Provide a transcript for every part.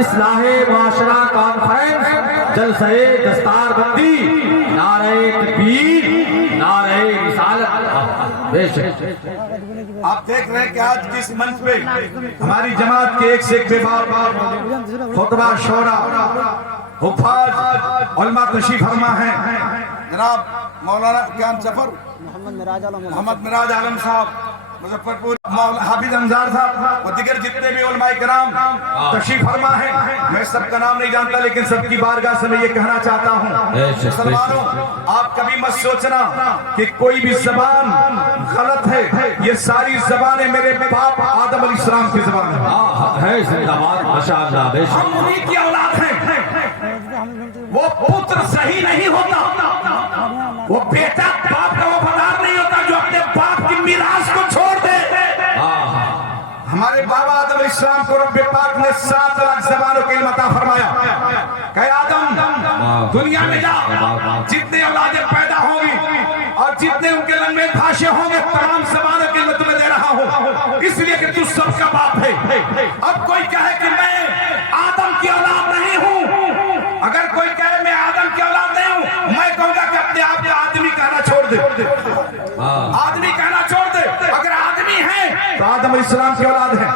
इस्लाहे माशरा conference जलसे दस्तारबंदी नारे तकबीर नारे रिसालत। आप देख रहे हैं कि आज किस मंच पे हमारी जमात के एक से एक बेबाक खुतबा शोरा हुफ्फाज उलमा तशरीफ फरमा है। जनाब मौलाना क्या जफर मोहम्मद मिराज आलम साहब मुजफ्फरपुर, हाफिज अंजार साहब और दिगर जितने भी उलमाए किराम तशरीफ फरमा है। मैं सबका नाम नहीं जानता लेकिन सबकी बारगाह से मैं ये कहना चाहता हूँ, मुसलमानों आप कभी मत सोचना कि कोई भी जबान गलत है। ये सारी जबानें मेरे बाप आदम अलैहिस्सलाम की जबान है। हम उन्हीं की औलाद हैं। वो पुत्र सही नहीं होता, वो बेटा बाप का वफादार नहीं होता जो अपने बाप की मीरास को छोड़ दे। हमारे बाबा आदम अलैहिस्सलाम को रब्बे पाक ने 7 लाख ज़बानों के इल्म अता फरमाया। कहे आदम दुनिया में जा, जितने औलादें पैदा होंगी और जितने उनके लंबे भाषे होंगे तमाम ज़बानों के इल्म तुम्हें दे रहा हूं, इसलिए कि तू सबका बाप है। अब कोई कहे कि मैं आदम की औलाद नहीं हूं, अगर कोई कहे मैं आदम की औलाद नहीं हूं, मैं कहूंगा कि अपने आप को आदमी कहना छोड़ दे। आदमी कहना छोड़ दे। अगर आदमी है तो आदम अलैहिस्सलाम की औलाद है।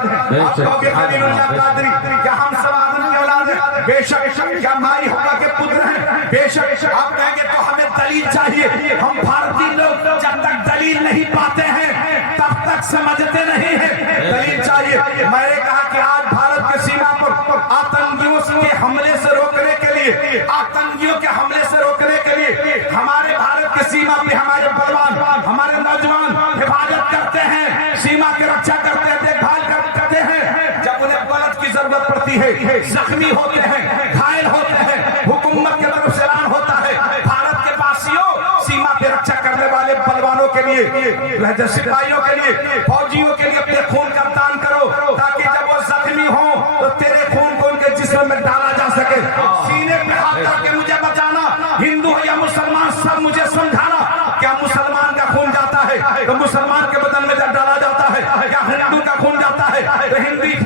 आप कहोगे खलीलुल्लाह कादरी, क्या हम सब आदम की औलाद है? बेशक। क्या माई हव्वा के पुत्र हैं? बेशक। आप कहेंगे तो हमें दलील चाहिए। हम भारतीय लोग जब तक दलील नहीं पाते हैं तब तक समझते नहीं है। दलील चाहिए। मैंने कहा कि आज भारत के सीमा पर आतंकियों के हमले से रोकने के लिए, आतंकियों के हमले से रोकने के लिए हमारे भारत की सीमा पे हमारे बलवान, हमारे नौजवान हिफाजत करते हैं, सीमा की रक्षा करते हैं, देखभाल करते हैं। जब उन्हें मदद की जरूरत पड़ती है, जख्मी होते हैं, घायल होते हैं, हुकूमत की तरफ से ऐलान होता है भारत के वासियों सीमा की रक्षा करने वाले बलवानों के लिए, सिपाहियों के लिए, फौजियों के लिए अपने खून का दान करो, ताकि जब वो जख्मी हो तो तेरे खून को उनके जिस्म में डाला जा सके। सीने पे हाथ करके मुझे बचाना, हिंदू हो या मुसलमान सब मुझे समझाना। क्या मुसलमान का खून जाता है तो मुसलमान के बदन में डाला जाता है? क्या हिंदू का खून जाता है तो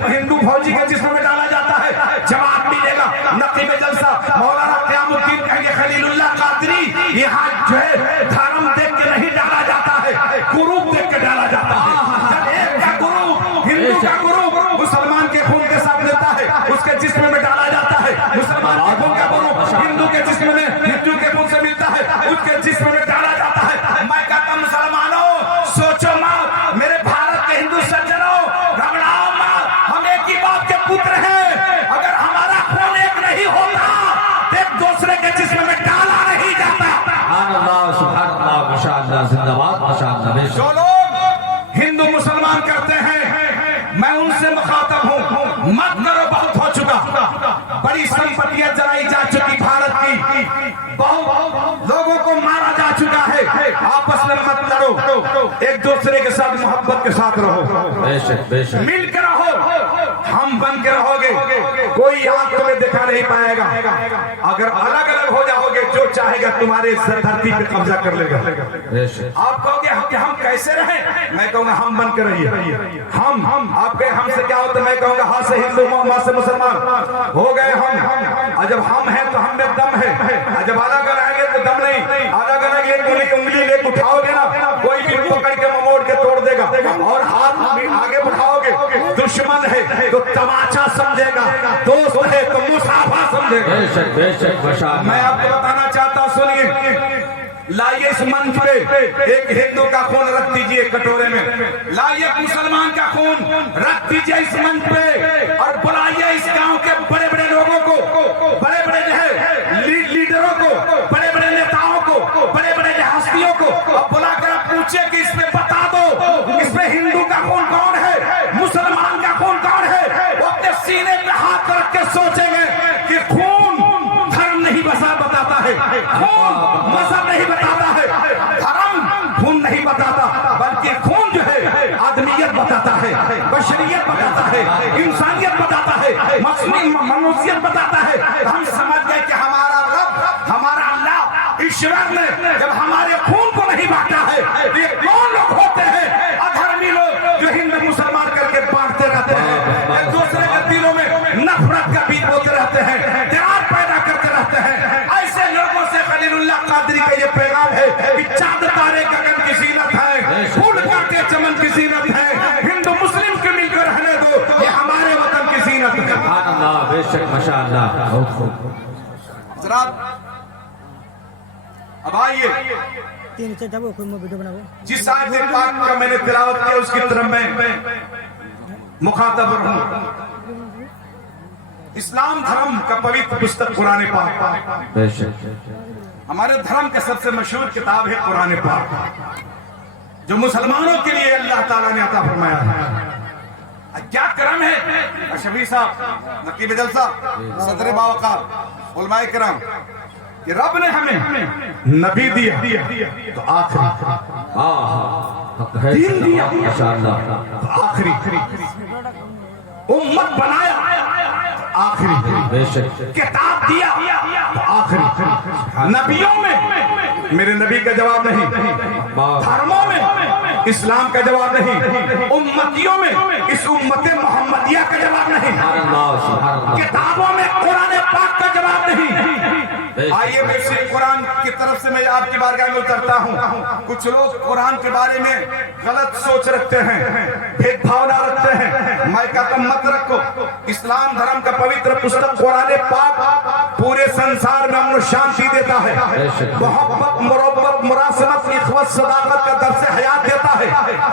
हिंदू फौजी के जिस्म में डाला जाता है? जवाब मिलेगा नकीब जलसा मौलाना क़यामुद्दीन कहेंगे खलीलुल्लाह कादरी, यहाँ जो है धर्म देख के नहीं डाला जाता है, ग्रुप देख के डाला जाता है। एक का ग्रुप, हिंदू का ग्रुप मुसलमान के खून के साथ लेता है, उसके जिस्म में डाला जाता है। मुसलमान के खून का ग्रुप हिंदू के जिस्म में, हिंदू के खून से मिलता है, उसके जिस्म में डाला जाता है। मैं कहता मुसलमानों सोचो मत, मेरे भारत के हिंदू सज्जनों घबराओ मत, हम एक ही बाप के पुत्र हैं। अगर हमारा खून एक नहीं होता तो एक दूसरे के जिस्म में डाला नहीं जाता। जो लोग हिंदू मुसलमान करते हैं मैं उनसे मुखातब हूँ, मत करो, बहुत हो चुका। बड़ी संपत्तियां जलाई जा चुकी भारत की, बहुत लोगों को मारा जा चुका है। आपस में मत लड़ो, एक दूसरे के साथ मोहब्बत के साथ रहो, मिलकर रहो, हम बन के रहोगे, कोई आग तुम्हें दिखा नहीं पाएगा। अगर अलग अलग हो जाओगे जो चाहेगा तुम्हारे धरती पे कब्जा कर लेगा। आप कहोगे कि हम कैसे रहे? मैं कहूंगा हम बन के रहिए। हम आपके हमसे क्या होता है? मैं कहूंगा हाथ से हिंदू, मां से मुसलमान हो गए हम। और जब हम हैं तो हम में दम है, और जब अलग रहेंगे तो दम नहीं। अलग अलग एक उंगली लेके उठाओगे ना, कोई भी पकड़ के मोड़ के तोड़ देगा। और हाथ आगे बढ़ाओगे, दुश्मन है तो तमाचा समझेगा, दोस्त है तो मुसाफा समझेगा। मैं आपको बताना चाहता, सुनिए, लाइए इस मंच पे एक हिंदू का खून रख दीजिए कटोरे में, लाइए मुसलमान का खून रख दीजिए इस मंच पे, और बुलाइए इस गांव के बड़े बड़े लोगों को, बड़े बड़े जो है लीडरों को, बड़े बड़े नेताओं को, बड़े बड़े हस्तियों को, और बुलाकर पूछिए कि इसमें बता दो, इसमें हिंदू का खून कौन है, मुसलमान का खून कौन है? वो अपने सीने पे हाथ रख के सोचेंगे कि खून धर्म नहीं बताता है, खून मजहब नहीं बताता है, धर्म खून नहीं बताता, बल्कि खून जो है आदमियत बताता है, बशरियत बताता है, इंसानियत बताता है, मनुष्यत बताता है। हम समझ गए कि हमारा रब, हमारा अल्लाह ईश्वर ने जब हमारे खून को नहीं बांटा है, ये कौन लोग होते हैं? अधर्मी लोग जो हिंदू मुसलमान करके बांटते रहते हैं, एक दूसरे के दिलों में नफरत का बीज कादरी का ये पैगाम है कि चांद तारे गगन की जीनत है, फूल कांटे चमन की जीनत है, हिंदू मुस्लिम के मिलकर रहने दो, ये हमारे वतन की जीनत है। सुभान अल्लाह, बेशक माशाअल्लाह। हज़रात अब आइए वीडियो बनाओ। जिस आयत पाक का मैंने तिलावत किया उसकी तरफ मैं मुखातब हूं। इस्लाम धर्म का पवित्र पुस्तक कुरान पाक, बेशक हमारे धर्म का सबसे मशहूर किताब है कुरान पाक, जो मुसलमानों के लिए अल्लाह ताला ने अता फरमाया है। क्या करम है शबीर साहब, नकीब जलसा, सदर बावकार, उलमाए किराम, कि रब ने हमें नबी दिया तो आखिरी, दीन दिया माशाअल्लाह, तो आखिरी, उम्मत बनाया आखिरी, बेशक किताब दिया तो आखिरी। नबियों में मेरे नबी का जवाब नहीं, धर्मों में इस्लाम का जवाब नहीं, उम्मतियों में इस उम्मत मोहम्मदिया का जवाब नहीं, किताबों में कुरान पाक का जवाब नहीं। आइए मैं इसी कुरान की तरफ से मैं आपकी बारगाह में उतरता हूँ। कुछ लोग कुरान के बारे में गलत सोच रखते हैं, भेदभाव न रखते हैं। मैं कहता मत रखो। इस्लाम धर्म का पवित्र पुस्तक कुरान पाक पूरे संसार में अमन शांति देता है, मोहब्बत, मुरब्बत, मुरासमत, इख्वत, सदाकत का दर्स हयात देता है,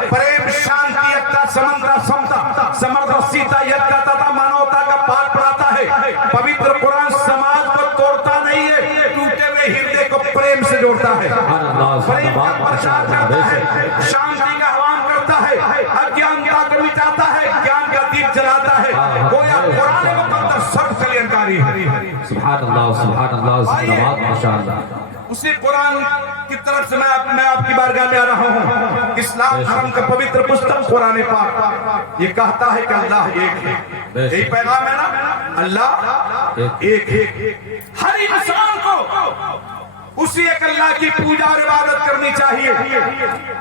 प्रेम, शांति, एकता, समन्वय, समता, समर्दसीता, यत्ता तथा मानवता का पाठ पढ़ाता है। पवित्र कुरान समाज को तोड़ता नहीं है, टूटे हुए हृदय को प्रेम से जोड़ता है, प्रेम का प्रचार करता है, शांति का आह्वान करता है, अज्ञानता को मिटाता है, ज्ञान का दीप जलाता है। गोया कुरान मुकद्दस सब कल्याणकारी है। सुभान अल्लाह, सुभान अल्लाह, माशाअल्लाह। उसी कुरान की तरफ से मैं आपकी बारगाह में आ रहा हूँ। इस्लाम धर्म का पवित्र पुस्तक कुरान पाक ये कहता है कि अल्लाह एक है। यही पैगाम है ना, अल्लाह एक है। हर इंसान को उसी एक अल्लाह की पूजा और इबादत करनी चाहिए।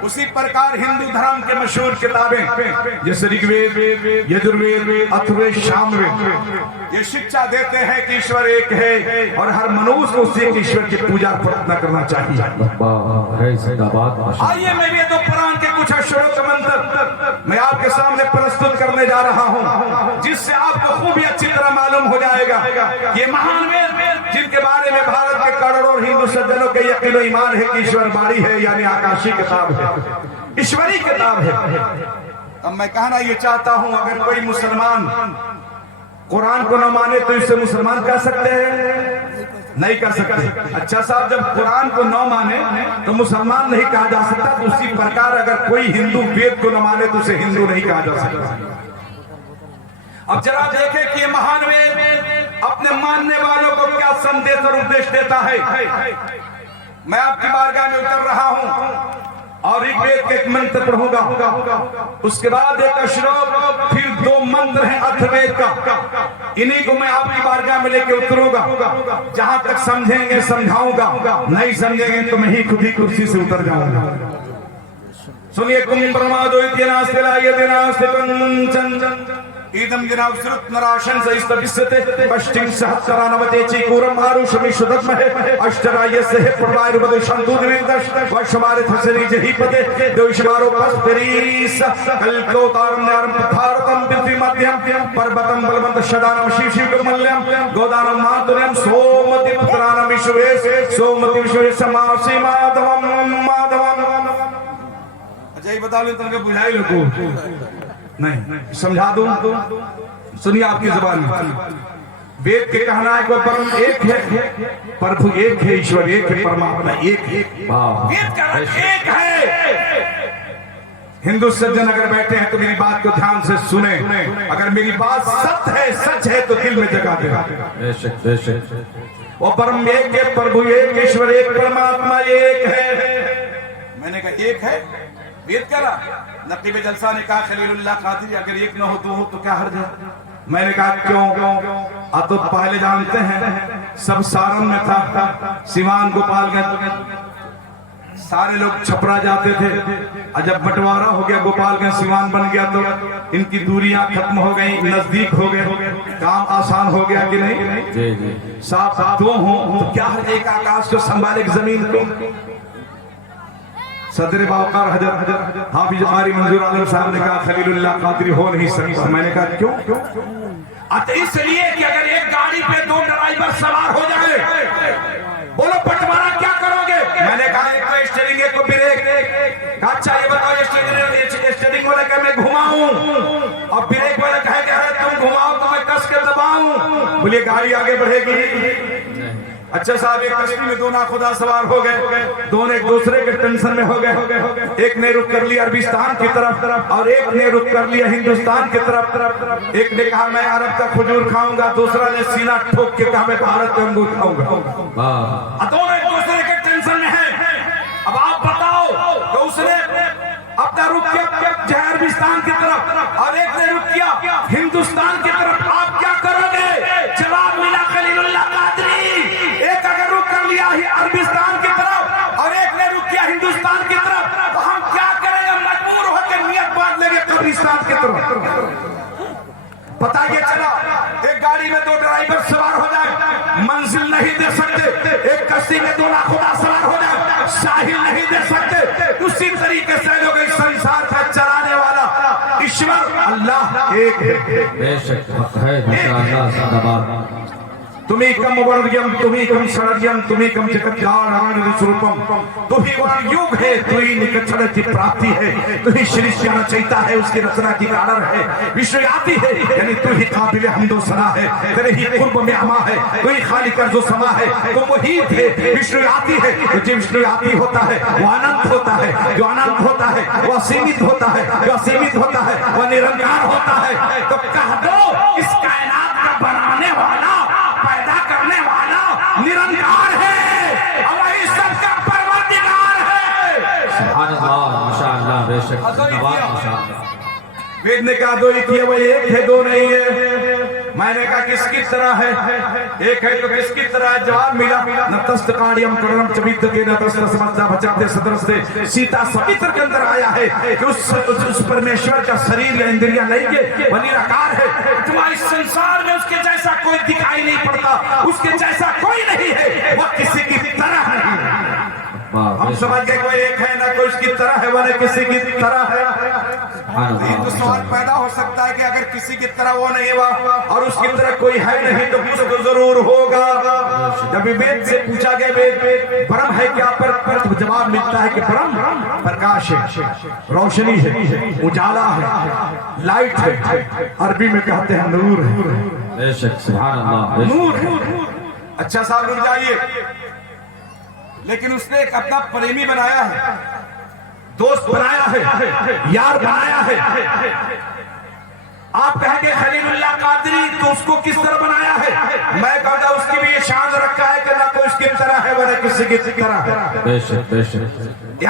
उसी प्रकार हिंदू धर्म के मशहूर किताबें जैसे ऋग्वेद, यजुर्वेद, अथर्ववेद, सामवेद ये शिक्षा देते हैं कि ईश्वर एक है और हर मनुष्य को उसी एक ईश्वर की पूजा प्रार्थना करना चाहिए। आइए मैं ये तो कुरान के कुछ अक्षरों का मंत्र मैं आपके सामने प्रस्तुत करने जा रहा हूँ, जिससे आपको खूब ही अच्छी तरह मालूम हो जाएगा ये महान वेद जिनके बारे में भारत के करोड़ों हिंदू सज्जनों के यकीन और ईमान है कि ईश्वर बाणी है, यानी आकाशीय किताब है, ईश्वरी किताब है। अब मैं कहना ये चाहता हूं, अगर कोई मुसलमान कुरान को न माने तो इसे मुसलमान कह सकते हैं? नहीं कह सकते। अच्छा साहब, जब कुरान को न माने तो मुसलमान नहीं कहा जा सकता, तो उसी प्रकार अगर कोई हिंदू वेद को न माने तो उसे हिंदू नहीं कहा जा सकता। अब जरा देखें कि ये महान वेद अपने मानने वालों को क्या संदेश और उपदेश देता है। मैं आपकी बारगाह में उतर रहा हूं और ऋग्वेद के एक मंत्र पढ़ूंगा, उसके बाद एक श्लोक, फिर दो मंत्र हैं अथर्ववेद का, इन्हीं को मैं आपकी बारगाह में लेके उतरूंगा। जहां तक समझेंगे समझाऊंगा, नहीं समझेंगे तो मैं ही खुद ही कुर्सी से उतर जाऊंगा। सुनिए, कुम प्रमादो इत्यनास्ते लायते नास्ते कंचन इदम जनाब श्रुत नराशन सहिष्टविष्यते पश्चिम सहस्रानवते चीकूरम आरुषमि शुद्धमहे अष्टराय से प्रवाय रुपदे शंदुद्विदश वर्षमारे थसरी जहीपते दोषमारो पस्परीस कल्को तारण्यारम भारतम पृथ्वी मध्यम पर्वतम बलवंत शदानम शिवशिवकमल्यम गोदानम मातुर्यम सोमति पुत्रानम विश्वेश सोमति विश्वेश मासी माधवम माधवम। अजय बता ले तुमको बुझाई लोगों नहीं समझा दूं? सुनिए आपकी जुबान में, वेद के कहना है कि परम एक है, प्रभु एक है, ईश्वर एक है, परमात्मा एक है, वेद का एक है। हिंदू सज्जन अगर बैठे हैं तो मेरी बात को ध्यान से सुने, अगर मेरी बात सत्य है, सच है तो दिल में जगा देगा। बेशक बेशक। वो परम एक है, प्रभु एक, ईश्वर एक, परमात्मा एक है। मैंने कहा एक है, वेद कह रहा। नकीब जलसा ने कहा खलीलुल्लाह कादरी अगर एक न हो तो क्या हर्ज है? मैंने कहा क्यों? आप तो पहले जानते हैं सब सारण में था, सिवान गोपालगंज सारे लोग छपरा जाते थे और जब बंटवारा हो गया, गोपालगंज सिवान बन गया, तो इनकी दूरियां खत्म हो गई, नजदीक हो गए, काम आसान हो गया कि नहीं? जी जी। साथ दो हों तो क्या है, एक आकाश को संभाले जमीन को। सदर बावकार हजरत हाफिज आरी मंजूर आलम साहब ने कहा खलीलुल्लाह कादरी हो नहीं सकता। मैंने कहा क्यों? इसलिए कि अगर एक गाड़ी पे दो ड्राइवर सवार हो जाए, बोलो बंटवारा क्या करोगे? मैंने कहा एक तो स्टीयरिंग, एक को ब्रेक। अच्छा ये बताओ, स्टीयरिंग वाला कहे मैं घुमाऊं और ब्रेक वाला कहे कि अरे तुम घुमाओ तो मैं कस के दबाऊं, बोलिए गाड़ी आगे बढ़ेगी? अच्छा साहब, एक कश्ती में दो नाखुदा सवार हो गए, दोनों एक दूसरे के टेंशन में हो गए। एक ने रुक कर लिया अरबिस्तान की तरफ और एक ने रुक कर लिया हिंदुस्तान की तरफ। एक ने कहा मैं अरब का खजूर खाऊंगा, दूसरा ने सीना ठोक के कहा मैं भारत का अंगूर खाऊंगा। दोनों एक दूसरे के टेंशन में है। अब आप बताओ, तो उसने अपना रुक किया अरबिस्तान की तरफ और एक ने रुक किया हिंदुस्तान की तरफ। आप क्या करोगे? जवाब मिला खलीलुल्लाह कादरी। एक अगर रुक कर लिया अरबिस्तान की तरफ और एक ने रुक किया हिंदुस्तान की तरफ, तो हम क्या करेंगे? मजबूर होकर नियत बांध लेंगे कब्रिस्तान की तरफ। पता ये चला, एक गाड़ी में दो ड्राइवर सवार हो जाए, मंजिल नहीं दे सकते। एक कश्ती में दो नाखुदा सवार हो जाए, साहिल नहीं दे सकते। उसी तरीके से लोग इस संसार का चलाने वाला ईश्वर अल्लाह एक है। बेशक हक है, माशाअल्लाह, जिंदाबाद। तुमीकम वर्ग्यम तुमीकम शरण्यम तुमीकम जगत्कारण स्वरूपम। तू ही वर्ण युग है, तू ही निकटचर की प्राप्ति है, तू ही सृष्टि रचयिता है, उसकी रचना की कारण है, विश्वव्यापी है, यानी तू ही काबिल हम्दो सना है, तेरे ही कुर्ब में अमा है, तू ही खालिक जो समा है, तू मुहीत है, विश्वव्यापी है। तो जो विश्वव्यापी होता है वो अनंत होता है, जो अनंत होता है वो असीमित होता है, जो असीमित होता है वो निरंकार होता है। तो कह दो इस कायनात का बनाने वाला, पैदा करने वाला निरंकार है और वही सबका परवरदिगार है। सुभान अल्लाह, माशाअल्लाह, बेशक जिंदाबाद, माशाअल्लाह। वेद ने कहा दो ही किए, वो एक है दो नहीं है। मैंने कहा किसकी तरह है? एक है तो किसकी तरह है? जवाब मिला नतस्त काड़ियम करम चबित के नतस्त समझा बचाते सदरस्ते। सीता सवित्र के अंदर आया है कि उस परमेश्वर का शरीर या इंद्रियां नहीं के वो निराकार है। तुम्हारे संसार में उसके जैसा कोई दिखाई नहीं पड़ता, उसके जैसा कोई नहीं है, वो किसी की तरह नहीं। हम समझ गए कोई एक है ना कोई उसकी तरह है, वो किसी की तरह है। तो सवाल पैदा हो सकता है कि अगर किसी की तरह वो नहीं हुआ और उसकी तरह कोई है नहीं तो कुछ तो जरूर होगा। जब वेद से पूछा गया वेद ब्रह्म है क्या, पर तो जवाब मिलता है कि ब्रह्म प्रकाश है, रोशनी है, उजाला है, लाइट है। अरबी में कहते हैं नूर है। बेशक सुभान अल्लाह, नूर। अच्छा साहब रुक जाइए, लेकिन उसने एक अपना प्रेमी बनाया है, दोस्त बनाया है, यार बनाया है। आप कहेंगे खलीलुल्लाह कादरी तो उसको किस तरह बनाया है? मैं कहता उसकी भी ये शान रखा है कि ना कोई उसकी तरह है वह किसी की तरह है। बेशक बेशक।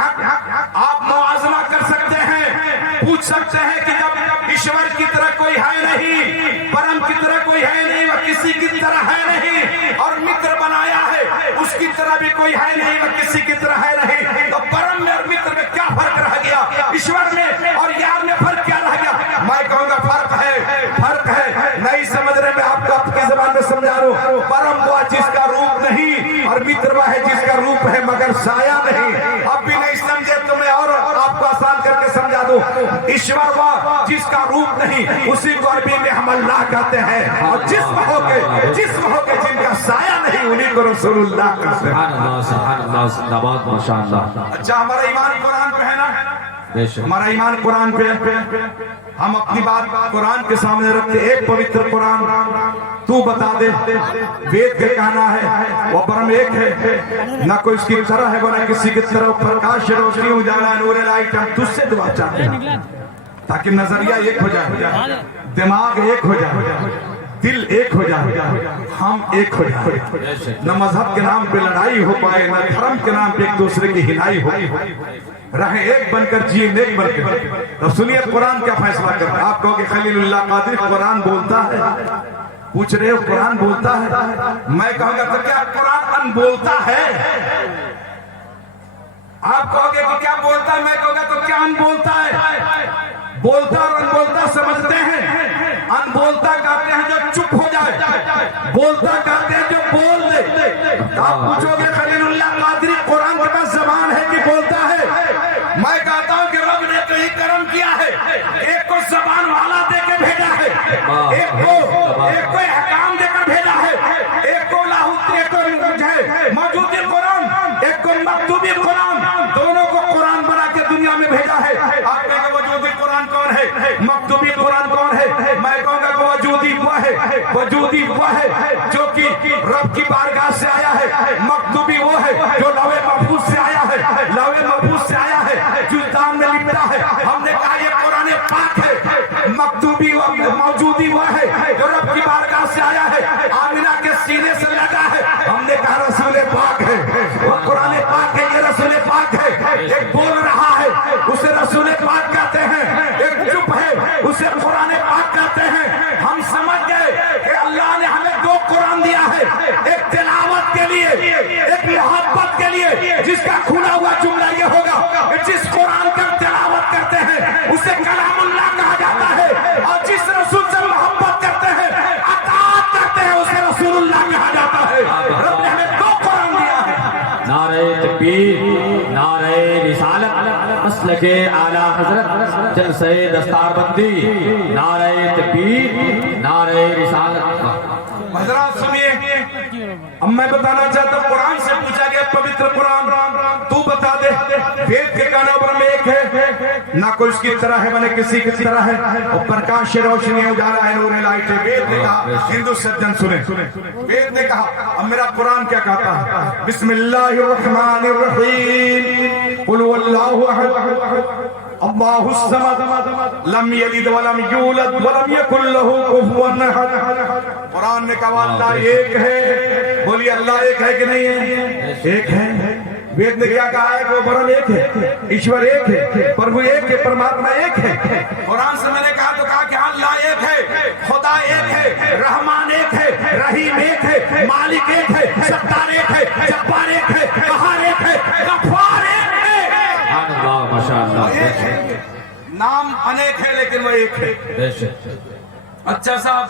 आप मुआज़ना कर सकते हैं, पूछ सकते हैं कि जब ईश्वर की तरह कोई है नहीं, परम की तरह कोई है नहीं, वह किसी की तरह है नहीं, और मित्र बनाया है उसकी तरह भी कोई है नहीं, वह किसी की तरह है नहीं, तो परम में और मित्र में क्या फर्क रह गया? ईश्वर में और यार में फर्क क्या रह गया? मैं कहूंगा फर्क है। नहीं समझ रहे, मैं आपको आपकी जबान में समझा रहा हूं। परम वो जिसका रूप नहीं और मित्र वह है जिसका रूप है मगर साया नहीं। अब भी नहीं समझे तो मैं और आपको आसान करके समझा दूं। ईश्वर वह जिसका रूप नहीं, उसी को अरबी में हम अल्लाह कहते हैं, और जिस्म होके जिनका साया नहीं उन्हीं को रसूलुल्लाह कहते हैं। सुभान अल्लाह, सुभान अल्लाह, जिंदाबाद, माशाअल्लाह। अच्छा, हमारा ईमान कुरान पे है ना? बेशक। हमारा ईमान कुरान पे, हम अपनी बात कुरान के सामने रखते। एक पवित्र कुरान तू बता दे, वेद का कहना है वो ब्रह्म एक है, ना कोई उसकी तरह है ना किसी की तरह। प्रकाश रोशनी उजाला नूर लाइट। हम तुझसे दुआ चाहते हैं ताकि नजरिया एक हो जाए, दिमाग एक हो जाए, दिल एक हो जाए, हम एक हो जाए। न मजहब के नाम पे लड़ाई हो पाए, न धर्म के नाम पे एक दूसरे की हिलाई हो, रहे एक बनकर जिए नेक बनकर। तो सुनिए कुरान क्या फैसला करता है। आप कहोगे खलीलुल्लाह कादरी कुरान बोलता है, पूछ रहे हो कुरान बोलता है? मैं कहूंगा तो क्या कुरान अन बोलता है? आप कहोगे कि क्या बोलता है, मैं कहूँगा तो क्या अनबोलता है। बोलता और अनबोलता समझते हैं। अनबोलता कहते हैं जो चुप हो जाए, बोलता कहते हैं जो बोल दे। आप पूछोगे खलीलुल्लाह कादरी कुरान के पास जबान है कि बोलता है? मैं कहता हूँ कि रब ने कहीं कर्म किया है, एक को जबान वाला देके भेजा है, एक को हकाम देकर भेजा है, एक को लाहौत, एक को मौजूदी कुरान, एक को मकतूबी कुरान, दोनों को कुरान बना के दुनिया में भेजा है। आप कहेंगे वजूदी कुरान कौन है, मकतूबी कुरान कौन है? मैं कहूँगा कि वजूदी वो है, वजूदी वो है जो कि रब की बारगाह से आया है। मकतूबी वो है जो लौहे महफूज से आया है, लौहे महफूज से आया है, जो दाम में लिखता है। हमने कहा ये कुरान पाक है। मकतूबी मौजूदी वो है जो रब की बारगाह से आया है, आमिना के सीने से लगा है। हमने कहा रसूल पाक है, वो कुरान पाक है, ये रसूल पाक है। एक बोल रहा है उसे रसूल पाक कहते हैं, एक चुप है उसे कुरान पाक कहते हैं। हम समझ गए कि अल्लाह ने हमें दो कुरान दिया है, एक तिलावत के लिए, एक मोहब्बत के लिए। जिसका खुला हुआ जुमला ये होगा कि जिस कुरान का तिलावत करते हैं उसे कलामुल्लाह कहा जाता है, और जिस रसूल से मोहब्बत करते हैं, अताअत करते हैं, उसे रसूलुल्लाह कहा जाता है। रब ने हमें दो कुरान दिया है। नारे तकबीर, नारे रिसालत, मसलके आला हजरत, जलसे दस्तारबंदी, नारे तकबीर, नारे रिसालत। हजरात सुनिए, अब मैं बताना चाहता हूँ, कुरान से पूछा गया पवित्र कुरान तू बता दे वेद के कानों में एक है ना कोई उसकी तरह है, मैंने किसी की तरह है, और प्रकाश रोशनी उजाला है, नूर लाइट है। वेद ने कहा, हिंदू सज्जन सुने, वेद ने कहा। अब मेरा कुरान क्या कहता है? बिस्मिल्लाहिर रहमानिर रहीम, कुल हुवल्लाहु अहद, अल्लाहुस समद, लम यलिद वलम यूलद वलम यकुल लहू कुफुवन अहद। कुरान ने कहा अल्लाह एक है। बोलिए अल्लाह एक है कि नहीं है? एक है। वेद ने क्या कहा है? वो बरम एक है, ईश्वर एक है, प्रभु एक है, परमात्मा एक है। कुरान से मैंने कहा तो कहा कि अल्लाह एक है, खुदा एक है, रहमान एक है, रहीम एक है, मालिक एक है, सत्तार एक है, जब्बार एक है, कहार एक है, गफ्फार एक है। माशाअल्लाह, नाम अनेक है लेकिन वो एक है। अच्छा साहब,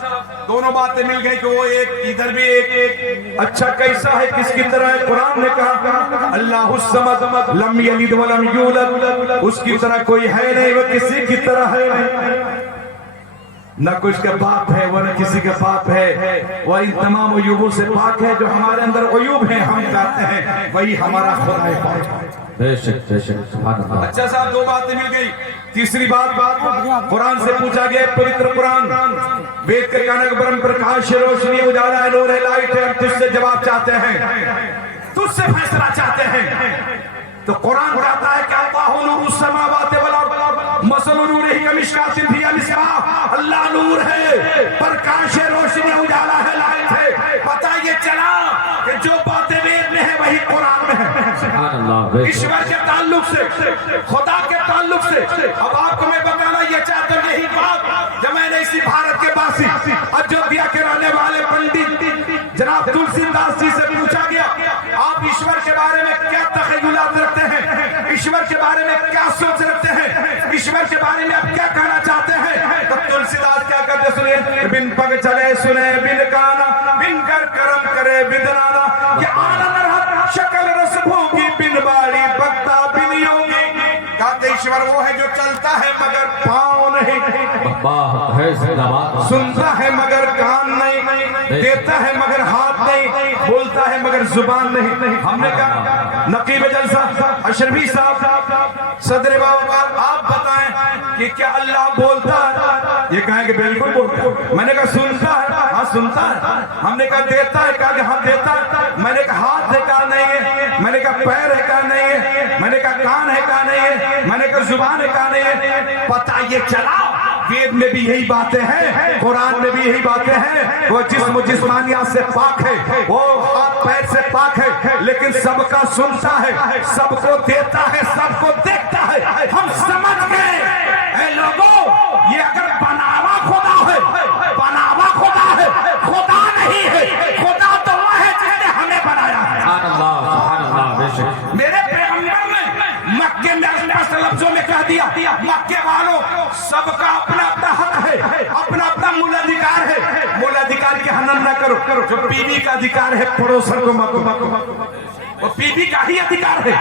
दोनों बातें मिल गई कि वो एक, इधर भी एक। अच्छा कैसा है, किसकी तरह है? कुरान ने कहा अल्लाहुस समद, लम यलिद वलम यूलद, उसकी तरह कोई है नहीं, वो किसी की तरह है। न कुछ का बाप है, वो न किसी का बाप है। वह इन तमाम अयूबों से पाक है। जो हमारे अंदर अयूब है हम कहते हैं, वही हमारा खुदा है। अच्छा साहब, दो बातें मिल गई। तीसरी बात कुरान से पूछा गया, पवित्र कुरान वेद के कानक ब्रह्म प्रकाश रोशनी उजाला है, नूर है, लाइट है। हम तुझसे जवाब चाहते हैं, तुझसे फैसला चाहते हैं। तो कुरान कहता है कि अल्लाहु नूरुस समावाति वल अर्द, मसलु नूरिही कमिश्कातिन फिहा मिस्बाह। अल्लाह नूर है, प्रकाश है, रोशनी उजाला है, लाइट है। पता ये चला कि जो बातें वेद में है वही कुरान में है। ईश्वर के ताल्लुक से, खुदा के ताल्लुक से। अब आपको मैं बताना ये चाहता हूँ, यही बात जब मैंने इसी भारत के वासी अयोध्या के रहने वाले पंडित जनाब तुलसीदास जी से पूछा गया, आप ईश्वर के बारे में क्या तखय्युलात रखते हैं, ईश्वर के बारे में क्या सोच रखते हैं, ईश्वर के बारे में आप क्या कहना चाहते हैं? तो तुलसीदास क्या कहते सुनिए, बिन पग चले सुने बिन काना, बिन कर कर्म करे बिदनाना, कि आनंद रहत शकल रस भोगी, बिन बाड़ी भक्ता बिन योगी। कहते ईश्वर वो है जो चलता है मगर पाँव नहीं, सुनता है मगर कान नहीं, देता है मगर हाथ नहीं, बोलता है मगर जुबान नहीं। हमने कहा नकीब जलसा अशरफी साहब, सदर बाबा, आप बताएं कि क्या अल्लाह बोलता है? ये कहेंगे बिल्कुल बोलता है। मैंने कहा सुनता है? हाँ सुनता है। हमने कहा देता है? कहा कि हाँ देता है। मैंने कहा हाथ है? कहा नहीं है। मैंने कहा पैर है? कहा नहीं है। मैंने कहा कान है? कहा नहीं है। मैंने कहा जुबान है? कहा नहीं है। पता ये चला वेद में भी यही बातें हैं, कुरान में भी यही बातें हैं। वो जिस्म जिस्मानियत से पाक है, वो हाथ पैर से पाक है, लेकिन सबका सुनता है, सबको देता है, सबको देखता है। हम समझ गए लोगों, ये अगर बनावा खुदा है, बनावा खुदा है, खुदा नहीं है। खुदा तो वो है जिसने हमें बनाया है। मेरे पैगंबर ने कह दिया मक्के वालों सबका अपना अपना हक है, अपना अपना मूल अधिकार है। मूल अधिकार के हनन न करो। जो बीवी का अधिकार है पड़ोसन को मत, वो बीवी का ही अधिकार है।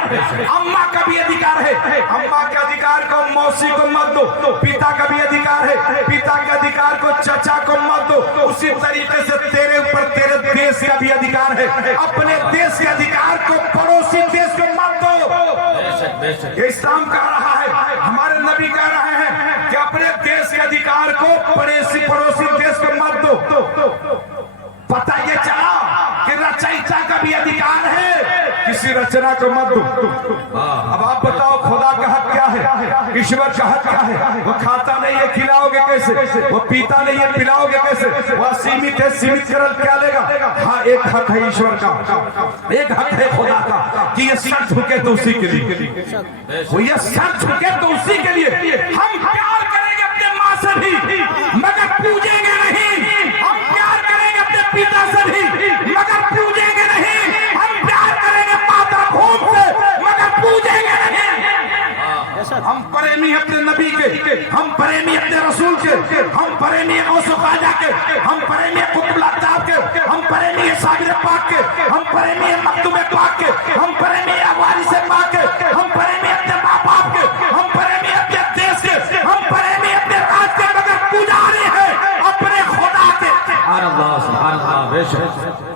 अम्मा का भी अधिकार है, अम्मा के अधिकार को मौसी को मत दो। पिता का भी अधिकार है, पिता के अधिकार को चचा को मत दो। उसी तरीके से तेरे ऊपर तेरे देश का भी अधिकार है, अपने देश के अधिकार को पड़ोसी देश को मत दो। ये इस्लाम कह रहा है, हमारे नबी कह रहे हैं कि अपने देश के अधिकार को पड़ोसी देश को मत दो। पता ये चला कि रचयिता का भी अधिकार है, किसी रचना को मत दो। अब आप बताओ खुदा का हक क्या है, ईश्वर का हक क्या है? वो खाता नहीं है, खिलाओगे कैसे? वो पीता नहीं है, पिलाओगे कैसे? वह सीमित है, सीमित कर क्या लेगा? हाँ, एक हक है ईश्वर का, एक हक है खुदा का कि ये सर झुके तो उसी के लिए, वो ये सर झुके तो उसी के लिए। हम प्यार करेंगे अपने माँ से भी मगर पूजेंगे नहीं, हम प्यार करेंगे अपने पिता से भी मगर पूजेंगे नहीं, हम प्यार करेंगे माता भूमि से मगर पूजेंगे नहीं। हम प्रेमी अपने नबी के, हम प्रेमी अपने रसूल के, हम प्रेमी गौसो खाजा के, हम प्रेमी कुतुब अख्ताब के, हम प्रेमी साबिर पाक के, हम प्रेमी मकतूम पाक के, हम प्रेमी वारिस पाक के, हम प्रेमी अपने माँ बाप के, हम प्रेमी अपने देश के, हम प्रेमी अपने राज्य के मगर पुजारी है अपने खुदा के। सुभान अल्लाह, बेशक